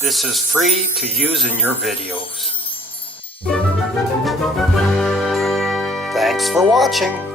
This is free to use in your videos. Thanks for watching.